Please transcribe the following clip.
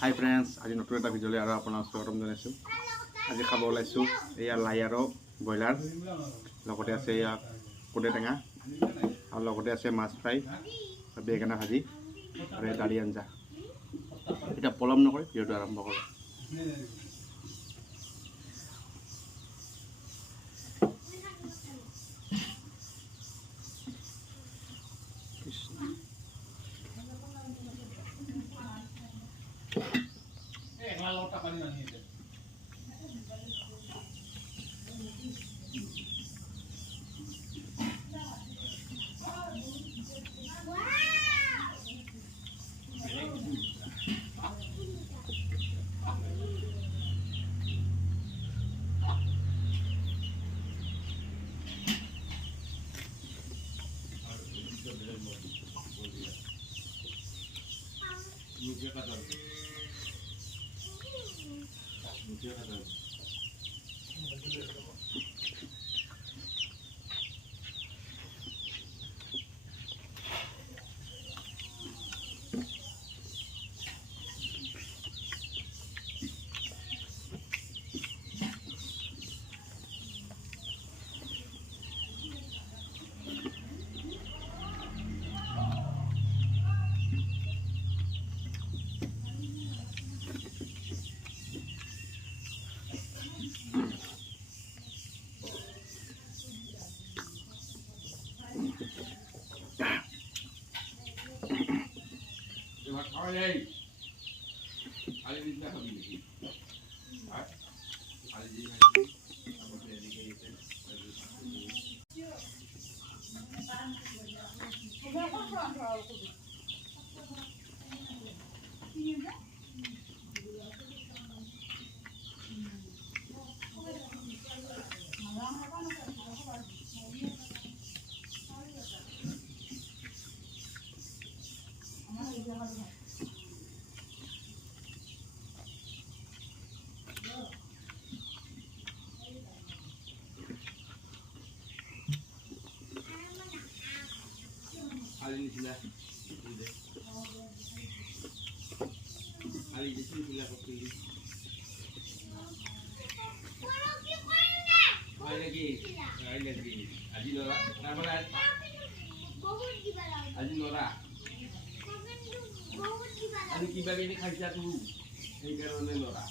হাই friends, আজি নতুন এটা ভিডিঅ'লৈ আৰু আপোনাক স্বাগতম জনাইছোঁ। আজি খাব ওলাইছোঁ এয়া লাই আৰু ব্ৰইলাৰ, লগতে আছে এয়া কৰ্দৈ টেঙা আৰু লগতে আছে মাছ ফ্ৰাই, বেঙেনা ভাজি আৰু দালি আঞ্জা। এতিয়া পলম নকৰি ভিডিঅ'টো আৰম্ভ কৰোঁ। কিবা কিবি খাইছা তুমি সেইকাৰণে ল'ৰা